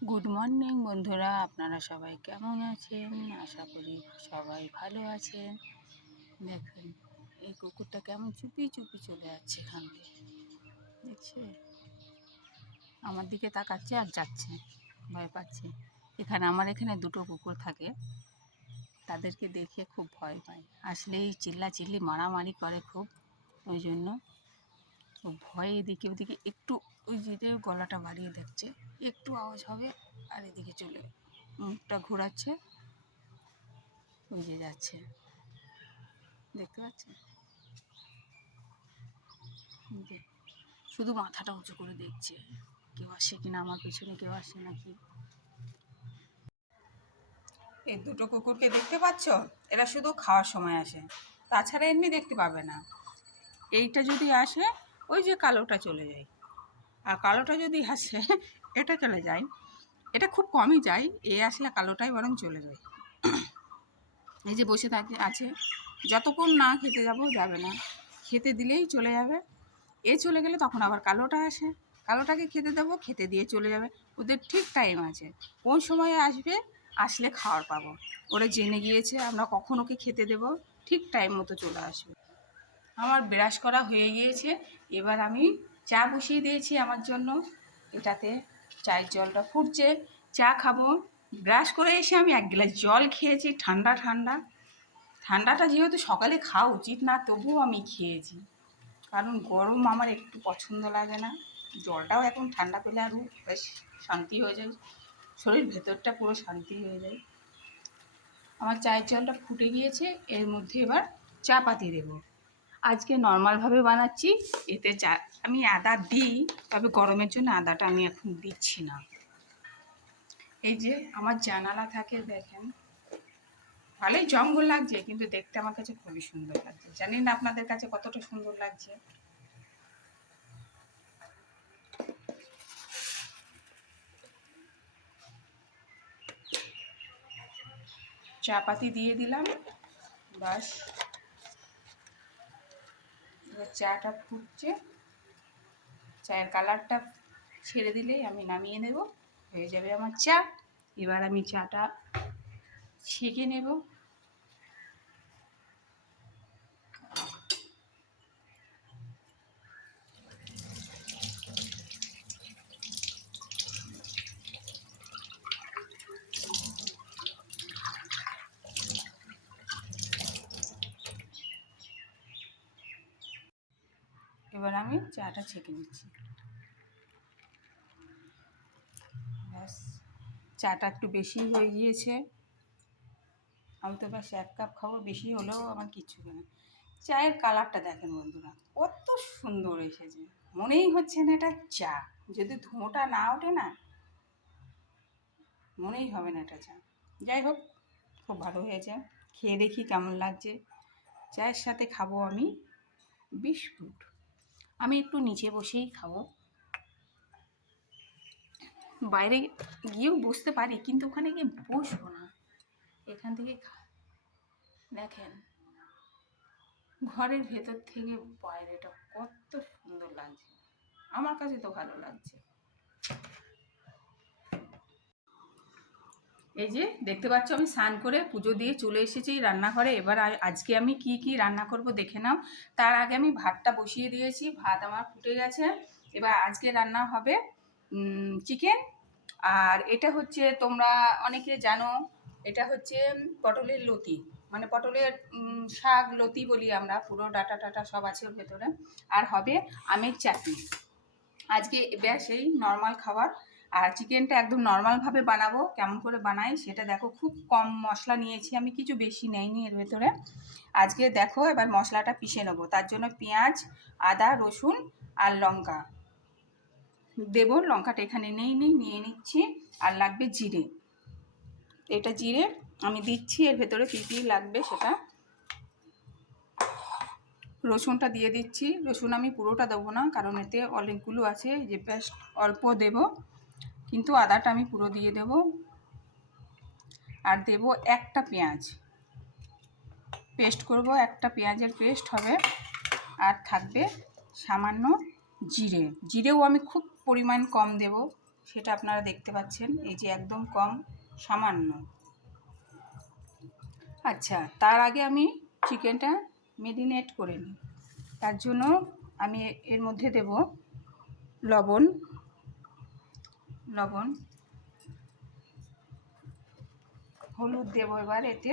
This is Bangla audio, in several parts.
গুড মর্নিং বন্ধুরা, আপনারা সবাই কেমন আছেন? আশা করি সবাই ভালো আছেন। দেখুন এই কুকুরটা কেমন চুপি চুপি চলে যাচ্ছে এখান থেকে, দেখছে আমার দিকে তাকাচ্ছে আর যাচ্ছে, ভয় পাচ্ছে। আমার এখানে দুটো কুকুর থাকে, তাদেরকে দেখে খুব ভয় পায়, আসলেই চিল্লাচিল্লি মারামারি করে খুব, ওই জন্য ভয়ে এদিকে ওদিকে একটু, ওই যে গলাটা বাড়িয়ে দেখছে, একটু আওয়াজ হবে আর এদিকে চলে মুখটা ঘোরাচ্ছে, ওই যে যাচ্ছে, দেখতে পাচ্ছেন? শুধু মাথাটা উঁচু করে দেখছে কেউ আসে কিনা, আমার পেছনে কেউ আসে নাকি। এই দুটো কুকুরকে দেখতে পাচ্ছ? এরা শুধু খাওয়ার সময় আসে, তাছাড়া এমনি দেখতে পাবে না। এইটা যদি আসে ওই যে কালোটা চলে যায়, আর কালোটা যদি আসে এটা চলে যায়। এটা খুব কমই যায়, এ আসলে কালোটাই বরং চলে যায়। এই যে বসে থাকে আছে, যতক্ষণ না খেতে যাবে না, খেতে দিলেই চলে যাবে। এ চলে গেলে তখন আবার কালোটা আসে, কালোটাকে খেতে দেবো, খেতে দিয়ে চলে যাবে। ওদের ঠিক টাইম আছে, কোন সময়ে আসবে, আসলে খাওয়ার পাবো। ওরা জেনে গিয়েছে আমরা কখন ওকে খেতে দেবো, ঠিক টাইম মতো চলে আসবে। আমার ব্রাশ করা হয়ে গিয়েছে, এবার আমি চা বসিয়ে দিয়েছি আমার জন্য। এটাতে চায়ের জলটা ফুটছে, চা খাবো। ব্রাশ করে এসে আমি 1 গ্লাস জল খেয়েছি, ঠান্ডা ঠান্ডা। ঠান্ডাটা যেহেতু সকালে খাওয়া উচিত না, তবুও আমি খেয়েছি, কারণ গরম আমার একটু পছন্দ লাগে না। জলটাও এখন ঠান্ডা পেলে আরও বেশ শান্তি হয়ে যায়, শরীর ভেতরটা পুরো শান্তি হয়ে যায়। আমার চায়ের জলটা ফুটে গিয়েছে, এর মধ্যে এবার চা পাতি দেবো। আজকে নর্মালভাবে বানাচ্ছি, এতে চা আমি আদা দিই, তবে গরমের জন্য আদাটা আমি এখন দিচ্ছি না। এই যে আমার জানালা থাকে, দেখেন ভালোই জঙ্গল লাগছে, কিন্তু দেখতে আমার কাছে খুবই সুন্দর লাগছে। জানি না আপনাদের কাছে কতটা সুন্দর লাগছে। চা পাতি দিয়ে দিলাম, বাস এবার চাটা ফুটছে, চায়ের কালারটা ছেড়ে দিলেই আমি নামিয়ে নেব, হয়ে যাবে আমার চা। এবার আমি চাটা ছেঁকে নেব। এবার আমি চাটা ছেঁকে নিচ্ছি, ব্যাস। চাটা একটু বেশি হয়ে গিয়েছে, আমি তো ব্যাস 1 কাপ খাবো, বেশি হলেও আমার কিচ্ছু না। চায়ের কালারটা দেখেন বন্ধুরা, কত সুন্দর এসেছে, মনেই হচ্ছে না এটা চা। যদি ধোঁয়াটা না ওঠে না, মনেই হবে না এটা চা। যাই হোক, খুব ভালো হয়েছে, খেয়ে দেখি কেমন লাগছে। চায়ের সাথে খাবো আমি বিস্কুট। আমি একটু নিচে বসেই খাবো, বাইরে গিয়েও বসতে পারি, কিন্তু ওখানে গিয়ে বসবো না, এখান থেকে দেখেন ঘরের ভেতর থেকে বাইরেটা কত সুন্দর লাগছে, আমার কাছে তো ভালো লাগছে। এই যে দেখতে পাচ্ছ, আমি স্নান করে পুজো দিয়ে চলে এসেছি রান্নাঘরে। এবার আজকে আমি কি কি রান্না করব দেখে নাও। তার আগে আমি ভাতটা বসিয়ে দিয়েছি, ভাত আমার ফুটে গেছে। এবার আজকে রান্না হবে চিকেন। আর এটা হচ্ছে, তোমরা অনেকে জানো, এটা হচ্ছে পটলের লতি, মানে পটলের শাক লতি বলি আমরা, পুরো ডাটা টাটা সব আছে ওর ভেতরে। আর হবে আমের চাটনি। আজকে ব্যাস এই নর্মাল খাবার। আর চিকেনটা একদম নর্মালভাবে বানাবো, কেমন করে বানাই সেটা দেখো। খুব কম মশলা নিয়েছি আমি, কিছু বেশি নেইনি এর ভেতরে আজকে। দেখো এবার মশলাটা পিষে নেবো, তার জন্য পেঁয়াজ, আদা, রসুন আর লঙ্কা দেবো। লঙ্কাটা এখানে নিয়ে নিচ্ছি। আর লাগবে জিরে, এটা জিরে আমি দিচ্ছি এর ভেতরে, কী কী লাগবে সেটা। রসুনটা দিয়ে দিচ্ছি, রসুন আমি পুরোটা দেবো না, কারণ এতে অনেকগুলো আছে, যে বেশ অল্প দেব, কিন্তু আদাটা আমি পুরো দিয়ে দেব। আর দেব একটা পেঁয়াজ, পেস্ট করব, একটা পেঁয়াজের পেস্ট হবে। আর থাকবে সামান্য জিরেও আমি খুব পরিমাণ কম দেব, সেটা আপনারা দেখতে পাচ্ছেন, এই যে একদম কম, সামান্য। আচ্ছা, তার আগে আমি চিকেনটা মেরিনেট করে নিই। তার জন্য আমি এর মধ্যে দেব লবণ, হলুদ দেব এবার এতে,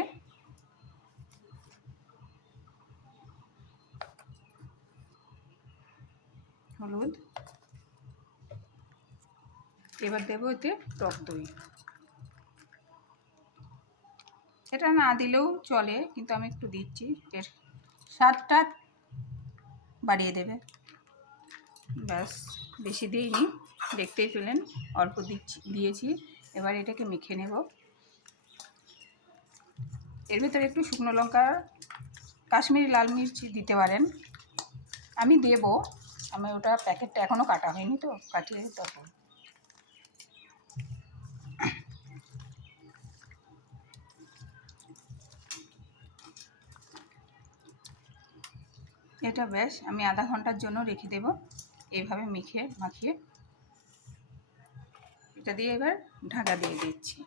হলুদ, এবার দেবো এতে টক দই। সেটা না দিলেও চলে, কিন্তু আমি একটু দিচ্ছি, এর স্বাদটা বাড়িয়ে দেবে। ব্যাস, বেশি দিইনি, দেখতেই পেলেন, অল্প দিয়েছি। এবার এটাকে মেখে নেব। এর ভিতরে একটু শুকনো লঙ্কা, কাশ্মীরি লাল মির্চ দিতে পারেন, আমি দেব। আমি ওটা প্যাকেটটা এখনও কাটা হয়নি, তো কাটিয়ে তখন। এটা বেশ আমি আধা ঘন্টার জন্য রেখে দেব, এইভাবে মাখিয়ে। এটা দিয়ে এবার ঢাকা দিয়ে দিচ্ছি।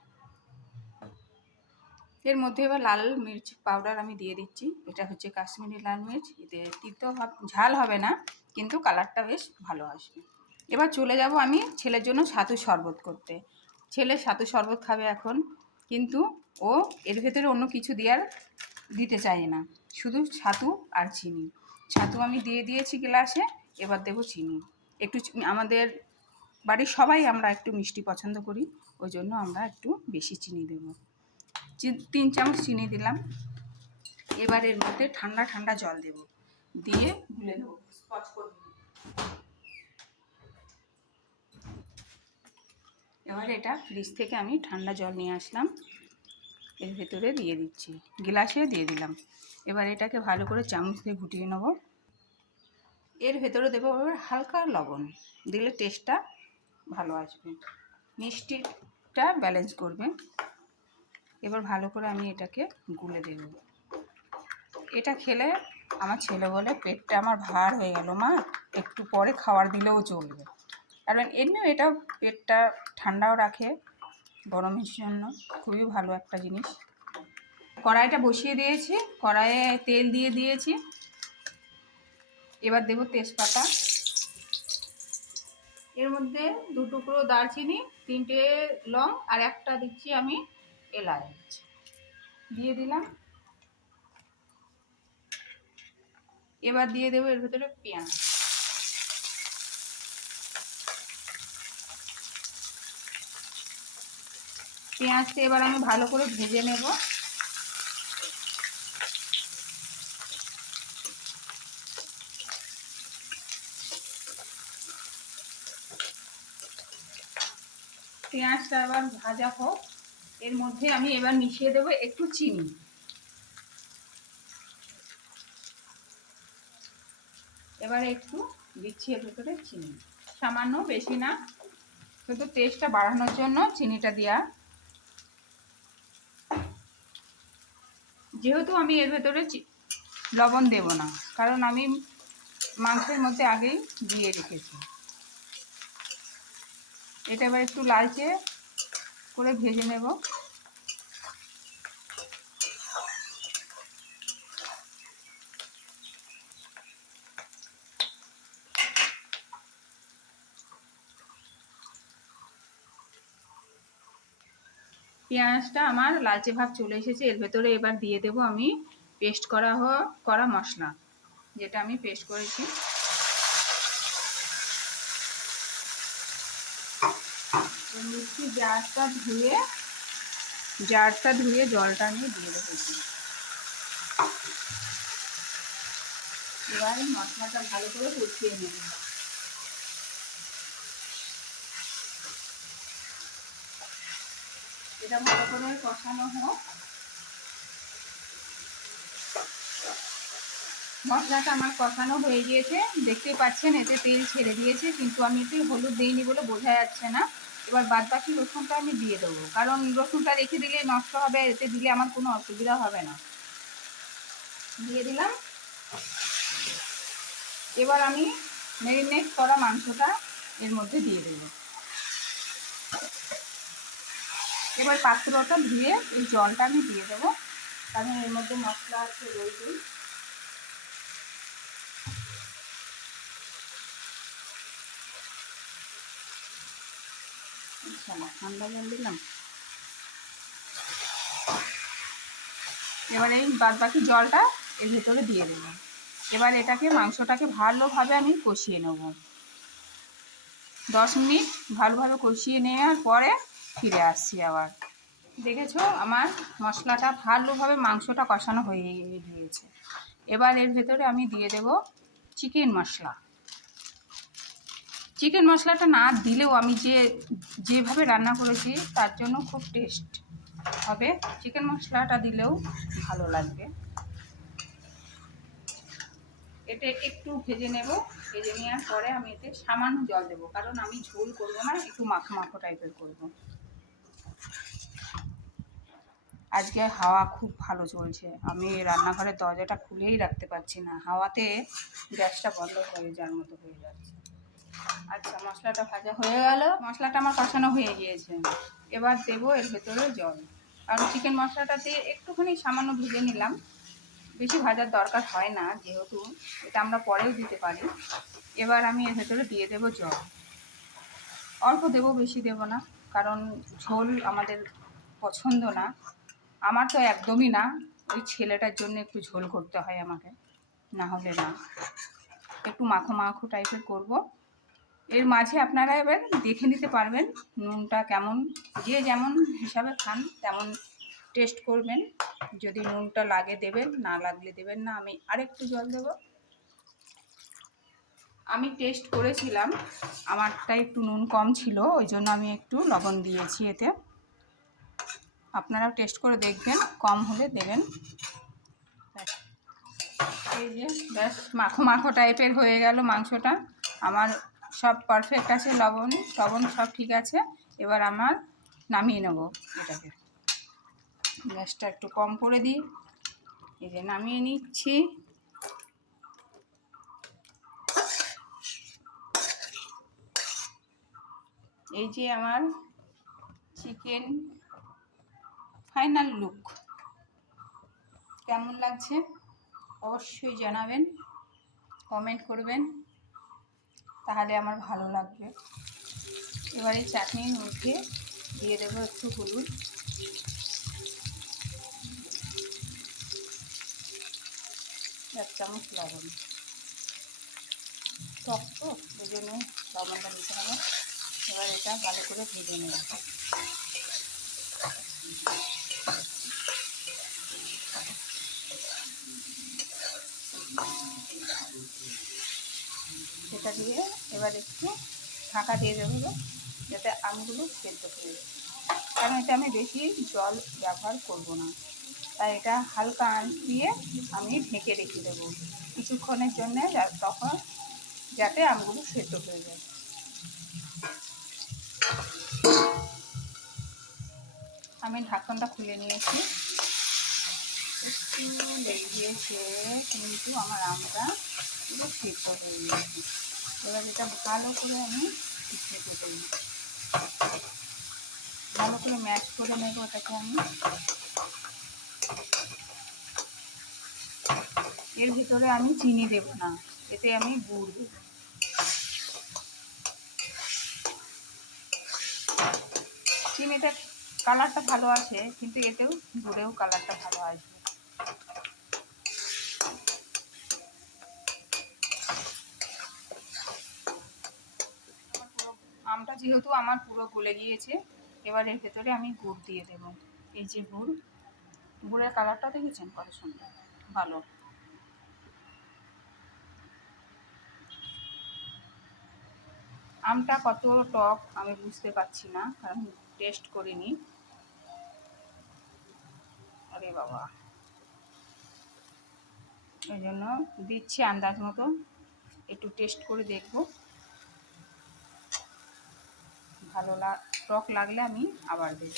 এর মধ্যে এবার লাল মির্চ পাউডার আমি দিয়ে দিচ্ছি। এটা হচ্ছে কাশ্মীরি লাল মির্চ, এতে ঝাল হবে না, কিন্তু কালারটা বেশ ভালো আসবে। এবার চলে যাব আমি ছেলের জন্য ছাতু শরবত করতে। ছেলে ছাতু শরবত খাবে এখন, কিন্তু ও এর ভেতরে অন্য কিছু দিতে চায় না, শুধু ছাতু আর চিনি। ছাতু আমি দিয়ে দিয়েছি গ্লাসে, এবার দেবো চিনি একটু। আমাদের বাড়ির সবাই আমরা একটু মিষ্টি পছন্দ করি, ওই জন্য আমরা একটু বেশি চিনি দেবো। 3 চামচ চিনি দিলাম। এবার এর মধ্যে ঠান্ডা ঠান্ডা জল দেব, দিয়ে গুলে দেবো, স্কচ করে দেবো। এবার এটা ফ্রিজ থেকে আমি ঠান্ডা জল নিয়ে আসলাম, এর ভেতরে দিয়ে দিচ্ছি, গ্লাসে দিয়ে দিলাম। এবার এটাকে ভালো করে চামচ দিয়ে ঘুটিয়ে নেব। এর ভেতরে দেবো হালকা লবণ, দিলে টেস্টটা ভালো আসবে, মিষ্টিটা ব্যালেন্স করবে। এবার ভালো করে আমি এটাকে গুলে দেব। এটা খেলে আমার ছেলে বলে, পেটটা আমার ভার হয়ে গেল মা, একটু পরে খাবার দিলেও চলবে। কারণ এমনিও এটা পেটটা ঠান্ডাও রাখে, গরমের জন্য খুবই ভালো একটা জিনিস। কড়াইটা বসিয়ে দিয়েছি, কড়াইয়ে তেল দিয়ে দিয়েছি। এবার দেব তেজপাতা, এর মধ্যে 2 টুকরো দারচিনি, 3টে লং, আর একটা দিচ্ছি আমি এলাচ দিয়ে দিলাম। এবার দিয়ে দেবো এর ভেতরে পেঁয়াজ। পেঁয়াজটা এবার আমি ভালো করে ভেজে নেব। পেঁয়াজটা এবার ভাজা হোক, এর মধ্যে আমি এবার মিশিয়ে দেবো একটু চিনি। এবার একটু দিচ্ছি এর ভেতরে চিনি, সামান্য, বেশি না, শুধু টেস্টটা বাড়ানোর জন্য চিনিটা দেওয়া। যেহেতু আমি এর ভেতরে লবণ দেব না, কারণ আমি মাংসের মধ্যে আগেই দিয়ে রেখেছি। এটা এবার একটু লালচে করে ভেজে নেব। পেঁয়াজটা আমার লালচে ভাব চলে এসেছে, এর ভেতরে এবার দিয়ে দেব আমি পেস্ট করা মশলা, যেটা আমি পেস্ট করেছি। মিক্সি জারটা ধুয়ে জলটা নিয়ে দিয়ে রেখেছি। এবার মশলাটা ভালো করে কষিয়ে নেব। এটা ভালো করে কষানো হোক। মশলাটা আমার কষানো হয়ে গিয়েছে, দেখতে পাচ্ছেন এতে তেল ছেড়ে দিয়েছে, কিন্তু আমি এতে হলুদ দিইনি বলে বোঝা যাচ্ছে না। এবার বাদ বাকি রসুনটা আমি দিয়ে দেবো, কারণ রসুনটা রেখে দিলে নষ্ট হবে, এতে দিলে আমার কোনো অসুবিধা হবে না। দিয়ে দিলাম। এবার আমি ম্যারিনেট করা মাংসটা এর মধ্যে দিয়ে দেবো। এবার পাত্রটা ধুয়ে এই জলটা আমি দিয়ে দেবো, কারণ এর মধ্যে মশলা আছে রয়েছে। ঠান্ডা জল দিলাম। এবার এই বাদ বাকি জলটা এর ভেতরে দিয়ে দেবো। এবার এটাকে মাংসটাকে ভালোভাবে আমি কষিয়ে নেব। 10 মিনিট ভালোভাবে কষিয়ে নেওয়ার পরে ফিরে আসছি আবার। দেখেছো আমার মশলাটা ভালোভাবে মাংসটা কষানো হয়ে গিয়েছে। এবার এর ভেতরে আমি দিয়ে দেব চিকেন মশলা। চিকেন মশলাটা না দিলেও আমি যেভাবে রান্না করেছি তার জন্য খুব টেস্ট হবে। চিকেন মশলাটা দিলেও ভালো লাগবে। এটা একটু ভেজে নেব। ভেজে নেওয়ার পরে আমি এতে সামান্য জল দেবো, কারণ আমি ঝোল করবো না, একটু মাখো মাখো টাইপের করবো। আজকে হাওয়া খুব ভালো চলছে, আমি রান্নাঘরের দরজাটা খুলেই রাখতে পারছি না, হাওয়াতে গ্যাসটা বন্ধ হয়ে যাওয়ার মতো হয়ে যাচ্ছে। আচ্ছা, মশলাটা ভাজা হয়ে গেল, মশলাটা আমার কষানো হয়ে গিয়েছে। এবার দেবো এর ভেতরে জল, কারণ চিকেন মশলাটা দিয়ে একটুখানি সামান্য ভেজে নিলাম, বেশি ভাজার দরকার হয় না, যেহেতু এটা আমরা পরেও দিতে পারি। এবার আমি এর ভেতরে দিয়ে দেবো জল, অল্প দেবো, বেশি দেবো না, কারণ ঝোল আমাদের পছন্দ না। আমার তো একদমই না, ওই ছেলেটার জন্য একটু ঝোল করতে হয় আমাকে, না হলে না। একটু মাখো মাখো টাইপের করব। এর মাঝে আপনারা এবার দেখে নিতে পারবেন নুনটা কেমন, যে যেমন হিসাবে খান তেমন টেস্ট করবেন। যদি নুনটা লাগে দেবেন, না লাগলে দেবেন না। আমি আরেকটু জল দেব। আমি টেস্ট করেছিলাম, আমারটা একটু নুন কম ছিল, ওই জন্য আমি একটু লবণ দিয়েছি এতে। আপনারাও টেস্ট করে দেখবেন, কম হলে দেবেন। এই যে ব্যাস মাখো মাখো টাইপের হয়ে গেল মাংসটা আমার, সব পারফেক্ট আছে, লবণ সব ঠিক আছে। এবার আমার নামিয়ে নেব এটাকে, গ্যাসটা একটু কম করে দিই। এই যে নামিয়ে নিচ্ছি। এই যে আমার চিকেন ফাইনাল লুক। কেমন লাগছে অবশ্যই জানাবেন, কমেন্ট করবেন, তাহলে আমার ভালো লাগবে। এবারে চাটনির মধ্যে দিয়ে দেবো একটু হলুদ, 1 চামচ লবণ। টক তো ওই জন্য লবণটা দিতে হবে। এবার এটা ভালো করে ভেজে নেব। সেটা দিয়ে এবার একটু ঢাকা দিয়ে দেবো, যাতে আমগুলো সেদ্ধ হয়ে যায়, কারণ এটা আমি বেশি জল ব্যবহার করব না, তাই এটা হালকা আঁচ দিয়ে আমি ঢেকে রেখে দেবো কিছুক্ষণের জন্যে, তখন যাতে আমগুলো সেদ্ধ হয়ে যায়। আমি ঢাকনটা খুলে নিয়েছি, একটু লেগেছে কিন্তু আমার আমটা পুরো সেদ্ধ হয়ে গিয়েছে। এবার এটা ভালো করে আমি ঢেকে দেবো, ভালো করে ম্যাশ করে নেব ওটাকে আমি। এর ভিতরে আমি চিনি দেব না, এতে আমি গুড় দেব। চিনিটা কালারটা ভালো আসে, কিন্তু এতেও গুড়েও কালারটা ভালো আসবে। আমটা যেহেতু আমার পুরো গলে গিয়েছে, এবার এর ভেতরে আমি গুড় দিয়ে দেব। এই যে গুড়ের কালারটা দেখেছেন কত সুন্দর, ভালো। আমটা কত টক আমি বুঝতে পারছি না, কারণ টেস্ট করিনি। আরে বাবা, ওই জন্য দিচ্ছি আন্দাজ মতো, একটু টেস্ট করে দেখব। ভালো টক লাগলে আমি আবার দেব।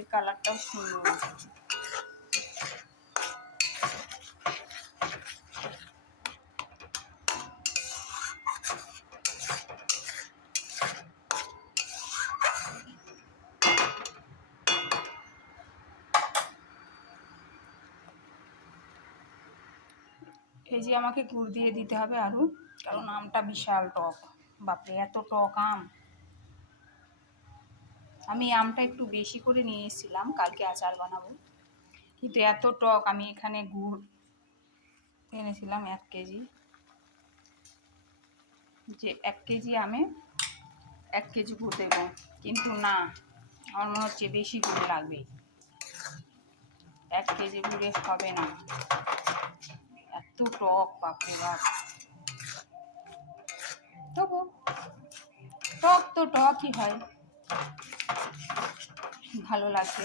এর কালারটাও সুন্দর। এই যে আমাকে গুড় দিয়ে দিতে হবে আরও, কারণ আমটা বিশাল টক। বাপরে, এত টক আম! আমি আমটা একটু বেশি করে নিয়ে এসেছিলাম, কালকে আচার বানাবো, কিন্তু এত টক। আমি এখানে গুড় এনেছিলাম 1 কেজি, যে 1 কেজি আমে 1 কেজি গুড় দেবো, কিন্তু না, আমার মনে হচ্ছে বেশি গুড় লাগবে। 1 কেজি গুড়ে হবে না, এত টক, বাপরে বাপ। তবু টক তো টকই হয়, ভালো লাগবে।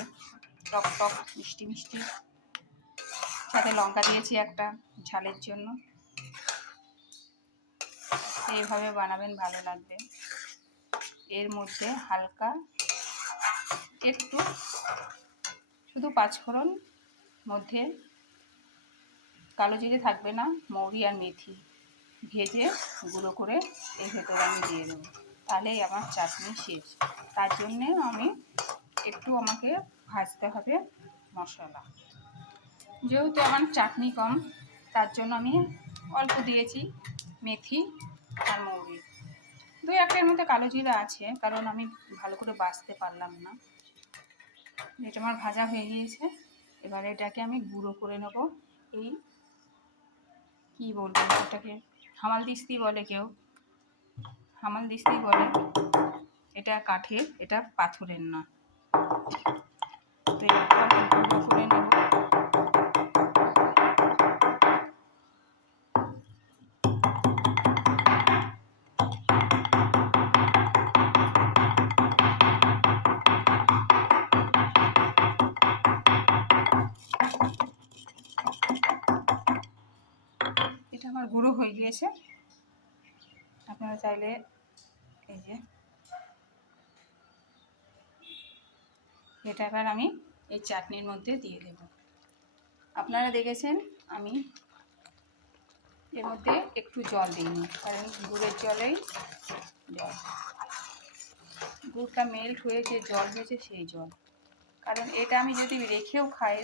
টক টক, মিষ্টি মিষ্টি, সাথে লঙ্কা দিয়েছি একটা ঝালের জন্য। এইভাবে বানাবেন, ভালো লাগবে। এর মধ্যে হালকা একটু, শুধু 5 ফোড়ন, মধ্যে কালো জিরে থাকবে না, মৌরি আর মেথি ভেজে গুঁড়ো করে এর ভেতরে আমি দিয়ে দেবো, তাহলেই আমার চাটনি শেষ। তার জন্যে আমাকে ভাজতে হবে মশলা। যেহেতু আমার চাটনি কম, তার জন্য আমি অল্প দিয়েছি মেথি আর মৌরি। 2-1টার মধ্যে কালো জিরা আছে, কারণ আমি ভালো করে বাছতে পারলাম না। এটা আমার ভাজা হয়ে গিয়েছে, এবার এটাকে আমি গুঁড়ো করে নেব। এই কি বলবো এটাকে, হামালদিস্তি বলে কেউ, হামালদিস্তি বলে। এটা কাঠের, এটা পাথরের না। তো এটাকে গুঁড়ো করে নেব। এটা আমার গুঁড়ো হয়ে গিয়েছে। আপনারা চাইলে এই যে এটা এবার আমি এই চাটনির মধ্যে দিয়ে দেব। আপনারা দেখেছেন আমি এর মধ্যে একটু জল দিইনি, কারণ গুড়ের জলেই জল, গুড়টা মেল্ট হয়ে যে জল হয়েছে সেই জল। কারণ এটা আমি যদি রেখেও খাই,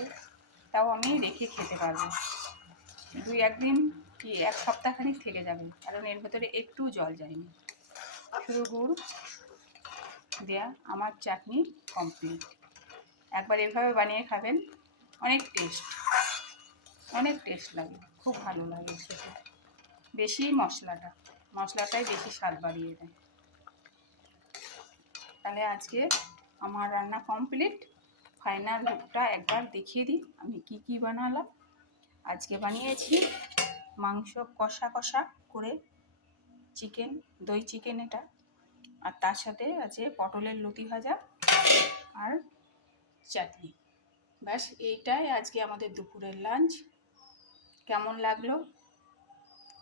তাও আমি রেখে খেতে পারবো, 2-1 দিন কি 1 সপ্তাহখানিক থেকে যাবে, কারণ এর ভেতরে একটু জল যায়নি, শুধু গুড় দেয়া। আমার চাটনি কমপ্লিট। একবার এভাবে বানিয়ে খাবেন, অনেক টেস্ট লাগে, খুব ভালো লাগে খেতে। বেশি মশলাটাই বেশি স্বাদ বাড়িয়ে দেয়। তাহলে আজকে আমার রান্না কমপ্লিট। ফাইনাল লুকটা একবার দেখিয়ে দিই আমি কি বানালাম। আজকে বানিয়েছি মাংস কষা কষা করে, চিকেন, দই চিকেন এটা, আর তার সাথে আছে পটলের লতি ভাজা আর চাটনি। ব্যাস, এইটাই আজকে আমাদের দুপুরের লাঞ্চ। কেমন লাগলো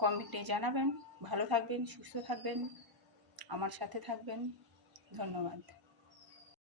কমেন্টে জানাবেন। ভালো থাকবেন, সুস্থ থাকবেন, আমার সাথে থাকবেন। ধন্যবাদ।